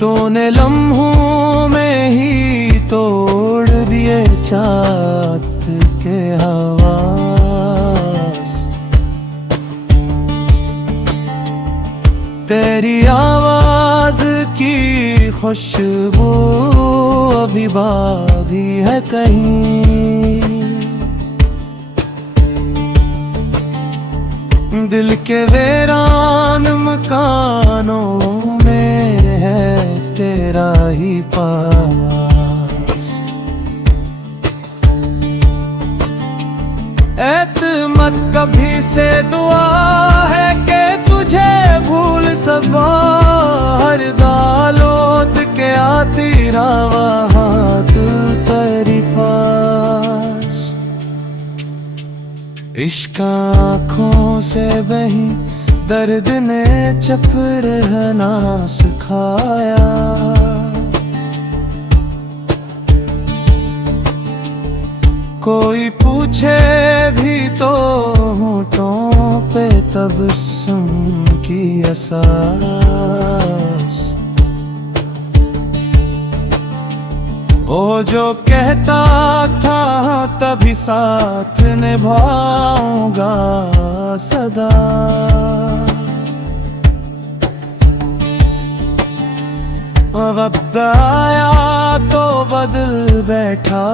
तूने लम्हों में ही तोड़ दिए चाहत के हवास। तेरी आवाज की खुशबू अभी बाकी है कहीं, दिल के वीरान मकानों में है तेरा ही पास। एतमत कभी से दुआ है कि तुझे भूल सका, हर दालोत के आती रावत तेरी पास। इश्क आँखों से बही दर्द ने चप रहना सिखाया, कोई पूछे भी तो होठों पे तबस्सुम की एहसास। वो जो कहता था तभी साथ निभाऊंगा सदा, वक्त आया तो बदल बैठा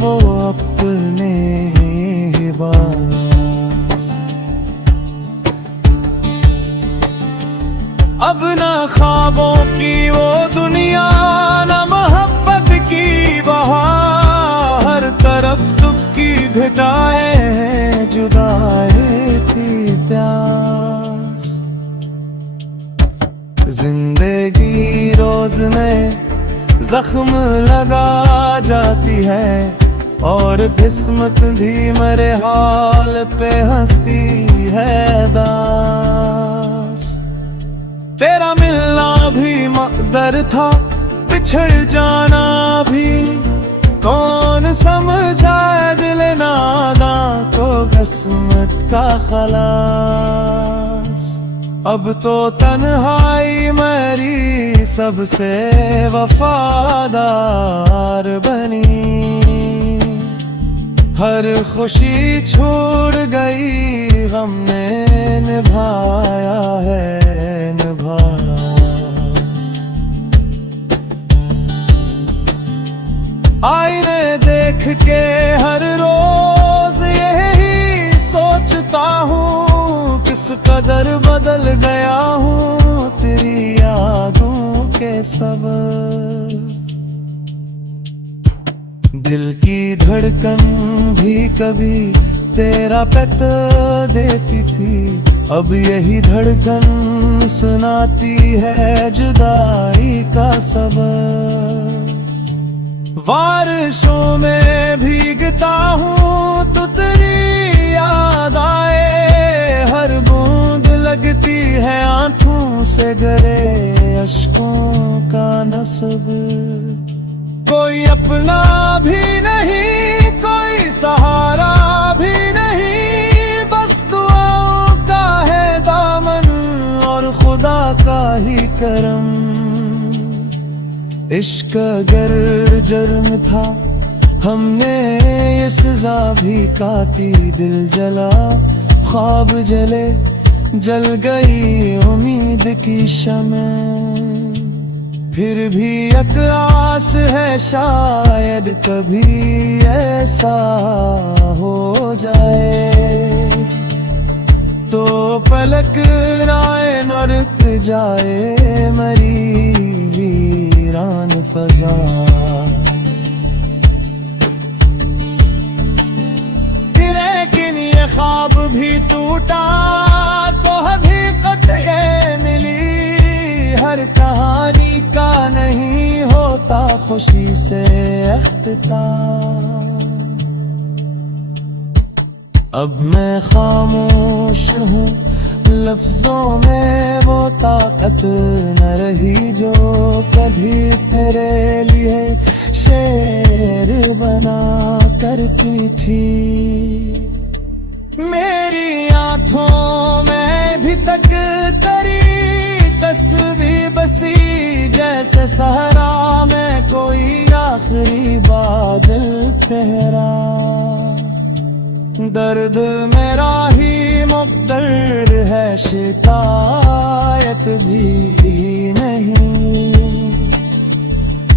वो अपने लिबास। अब न ख्वाबों की वो दुनिया, न मोहब्बत की बहार, हर तरफ तुझकी घटाए जुदाई की प्यास। जिंदगी रोज नए जख्म लगा जाती है और किस्मत भी मेरे हाल पे हंसती है दास। तेरा मिलना भी मकदर था, बिछड़ जाना भी कौन समझाए दिल नादां को किस्मत का खलास। अब तो तन्हाई मेरी सबसे वफादार बनी, हर खुशी छोड़ गई गम ने निभाया है निभास। आईने देख के हर रोज यही सोचता हूँ, किस कदर बदल गया हूँ तेरी यादों के सबब। दिल की धड़कन भी कभी तेरा पेत देती थी, अब यही धड़कन सुनाती है जुदाई का सबब। बारिशों में भीगता हूँ तो तेरी याद आए, हर बूंद लगती है आंखों से गरे अश्कों का नस्ब। कोई अपना भी नहीं, कोई सहारा भी नहीं, बस दुआओं का है दामन और खुदा का ही करम। इश्क अगर जुर्म था हमने ये सजा भी काटी, दिल जला ख्वाब जले जल गई उम्मीद की शम्म। फिर भी एक आस है शायद कभी ऐसा हो जाए, तो पलक राय न रुक जाए मरी वीरान फजा। लेकिन ये ख्वाब भी टूटा तो हकीकत ये मिली, हर कहानी का नहीं होता खुशी से अख्तिताम। अब मैं खामोश हूँ, लफ्जों में वो ताकत न रही जो कभी तेरे लिए शेर बना करती थी। मेरी आँखों में भी तक तेरी तस्वीर बसी, जैसे सहरा में कोई आखिरी बादल ठहरा। दर्द मेरा ही मुक़द्दर है, शिकायत भी नहीं।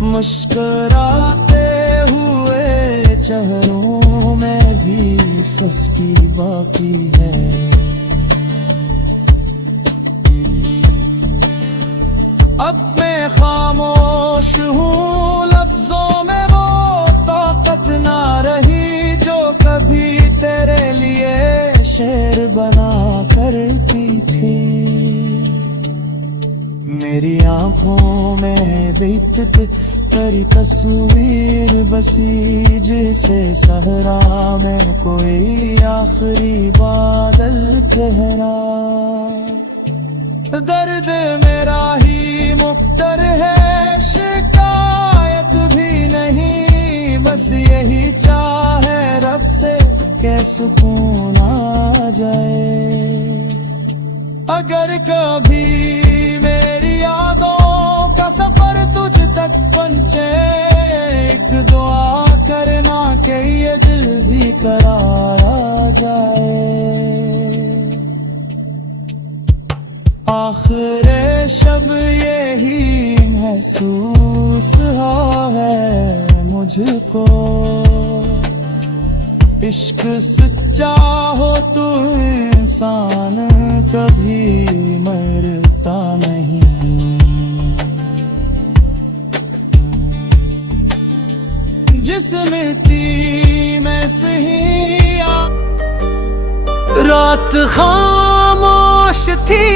मुस्कुराते हुए चेहरों में भी सुस्ती बाकी है। अब मैं खामोश हूँ, लफ्जों में वो ताकत ना रही जो कभी तेरे लिए शेर बना करती थी। मेरी आंखों में बीतती तेरी तस्वीर बसी, जिसे सहरा में कोई आखिरी बादल ठहरा। दर्द मेरा ही मुक़द्दर है, शिकायत भी नहीं। बस यही चाहे रब से कि सुकून आ जाए। अगर कभी मेरी यादों का सफर तुझ तक पहुंचे, एक दुआ करना कि ये दिल भी करार आ जाए। आखिर शब यही महसूस हुआ है मुझको, इश्क सच्चा हो तो इंसान कभी मरता नहीं। जिस मिट्टी में सही रात खामोश थी,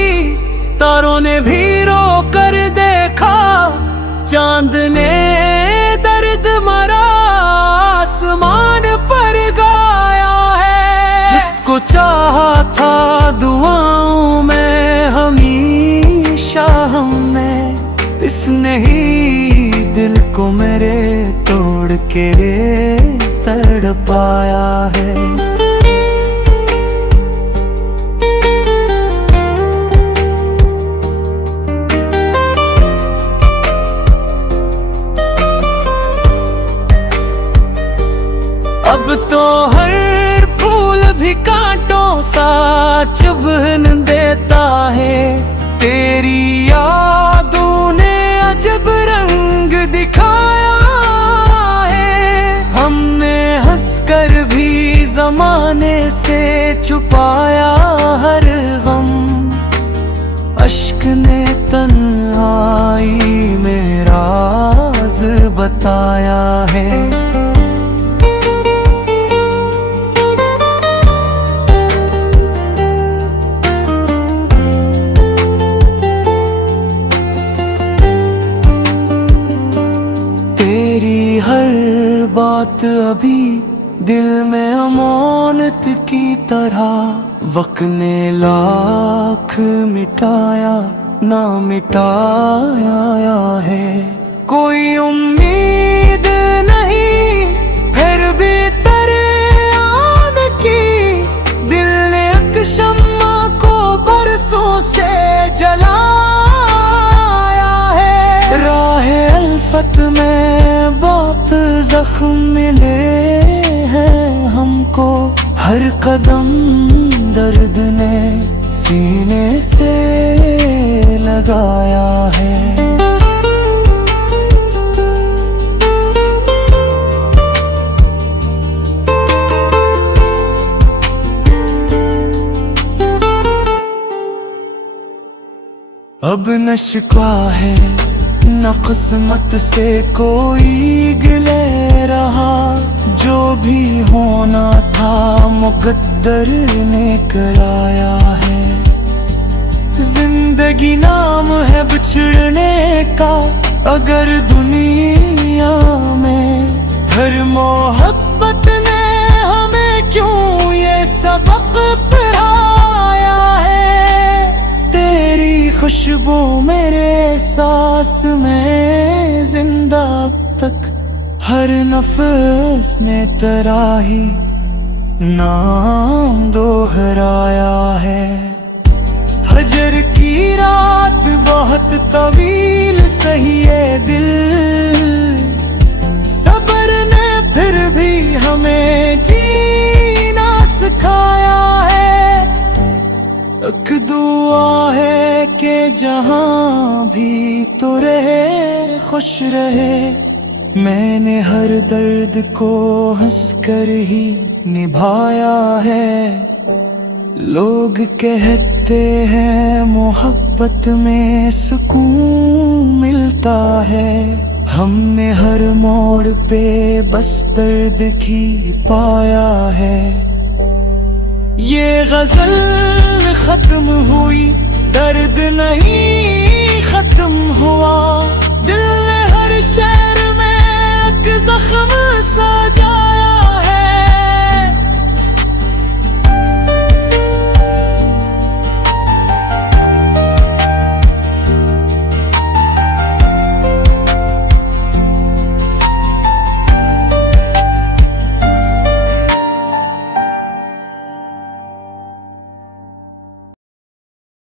तारों ने भी रो कर देखा। चांद ने दर्द मरा आसमान पर गाया है। जिसको चाहा था दुआओं में हमेशा हमने, इसने ही दिल को मेरे तोड़ के तड़पाया है। अब तो हर फूल भी कांटों सा चुभन देता है। तेरी यादों ने अजब रंग दिखाया है। हमने हंसकर भी ज़माने से छुपाया हर गम। अश्क ने तन्हाई में राज बताया है। तेरी हर बात अभी दिल में अमानत की तरह। वक्त ने लाख मिटाया ना मिटाया है। कोई उम्मीद नहीं फिर भी तेरे आने की। दिल ने एक शम्मा को बरसों से जलाया है। राह अल्फत में बहुत जख्म मिले हैं हमको। हर कदम दर्द ने सीने से लगाया है। अब न शिकवा है न किस्मत से कोई गिले रहा। जो भी होना था मुक़द्दर ने कराया है। जिंदगी नाम है बिछड़ने का। अगर दुनिया में हर मोहब्बत ने हमें क्यों ये सबक पढ़ाया है। तेरी खुशबू मेरे सांस में जिंदा तक। हर नफ्स ने तेरा ही नाम दोहराया है। हजर की रात बहुत तवील सही ये दिल, सब्र ने फिर भी हमें जीना सिखाया है। एक दुआ है कि जहां भी तो रहे खुश रहे, मैंने हर दर्द को हंसकर ही निभाया है। लोग कहते हैं मोहब्बत में सुकून मिलता है, हमने हर मोड़ पे बस दर्द ही पाया है। ये गजल खत्म हुई, दर्द नहीं